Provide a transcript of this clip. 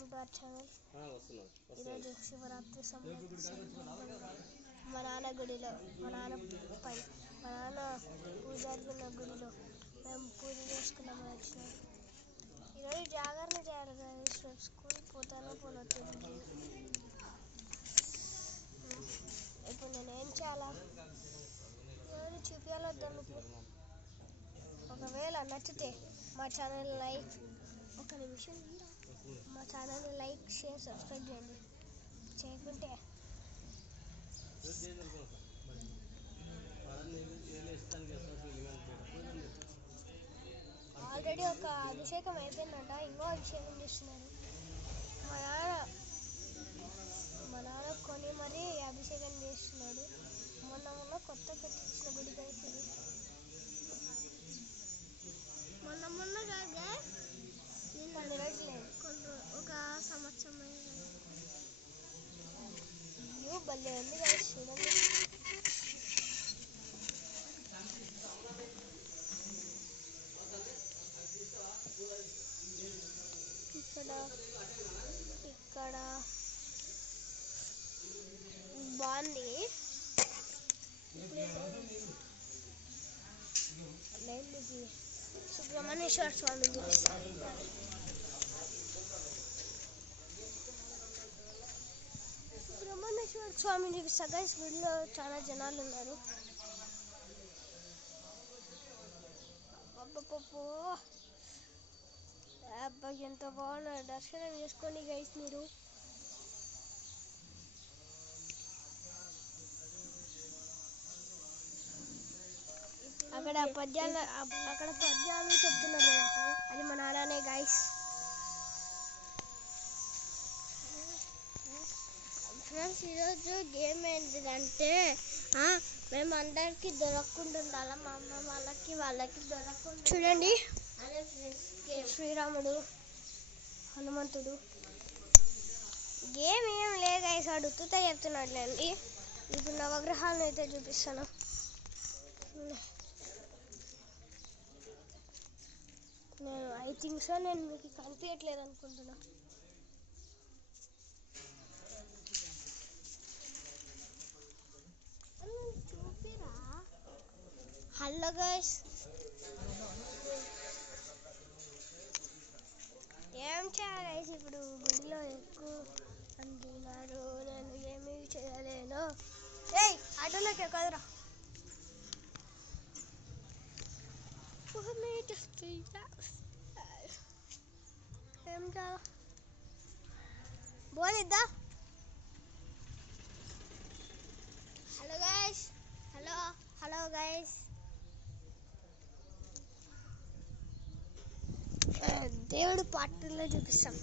Welcome to our channel. ఈరోజు శివరాత్రి మా నాన్న గుడిలో మా నాన్న పూజారి ఉన్న గుడిలో మేము పూజ చేసుకున్నాము. వచ్చినాం. ఈరోజు జాగరణ చేయాలి కదా, స్కూల్ పోతానో పోనో తెలియదు. ఇప్పుడు నేను ఏం చేయాలా ఈరోజు చూపించాలి మీకు. ఒకవేళ నచ్చితే మా ఛానల్ లైక్ ఒక నిమిషం మా ఛానల్ లైక్ షేర్ సబ్స్క్రైబ్ చేయండి. చేయకుంటే ఆల్రెడీ ఒక అభిషేకం అయిపోయిందంట, ఇంకో అభిషేకం చేస్తున్నారు. మా నాన్న కొని మరీ అభిషేకం చేస్తున్నాడు. మొన్న కొత్త కట్టించిన గుడి కలిసింది. మొన్న కాగా కొన్ని రోజులేదు, ఒక సంవత్సరం భలే ఉంది కదా, చూడండి. ఇక్కడ బాగుంది. సుబ్రహ్మణ్యేశ్వర స్వామి చూపిస్తాను. సుబ్రహ్మణ్యేశ్వర స్వామి చూపిస్తా గైస్. గుడిలో చాలా జనాలు ఉన్నారు. అబ్బా ఎంత బాగున్నారు. దర్శనం చేసుకోండి గైస్ మీరు. అక్కడ పద్యాలు చెప్తున్నారు కదా, అది మా నాన్ననే గైస్. ఫ్రెండ్స్, ఈరోజు గేమ్ ఏంటిదంటే మేము అందరికి దొరకకుండా ఉండాలి. మా అమ్మ వాళ్ళకి దొరకకుండా చూడండి. శ్రీరాముడు, హనుమంతుడు. గేమ్ ఏం లేదు గైస్, అడుగుతా చెప్తున్నట్లేండి. ఇప్పుడు నవగ్రహాలను అయితే చూపిస్తాను. ఐ థింక్ సో నేను మీకు కనిపించట్లేదు అనుకుంటున్నా. హలో గైస్, ఏం చేయాలి గైస్? ఇప్పుడు గుడిలో ఎక్కువ అంటున్నారు, నేను ఏమీ చేయలేను. ఏయ్ ఆటోలోకి కదరా. ఏం చేయాలి? బోలిద్దా. Hello guys, hello guys. దేవుడు పాటల్లో చూపిస్తాం.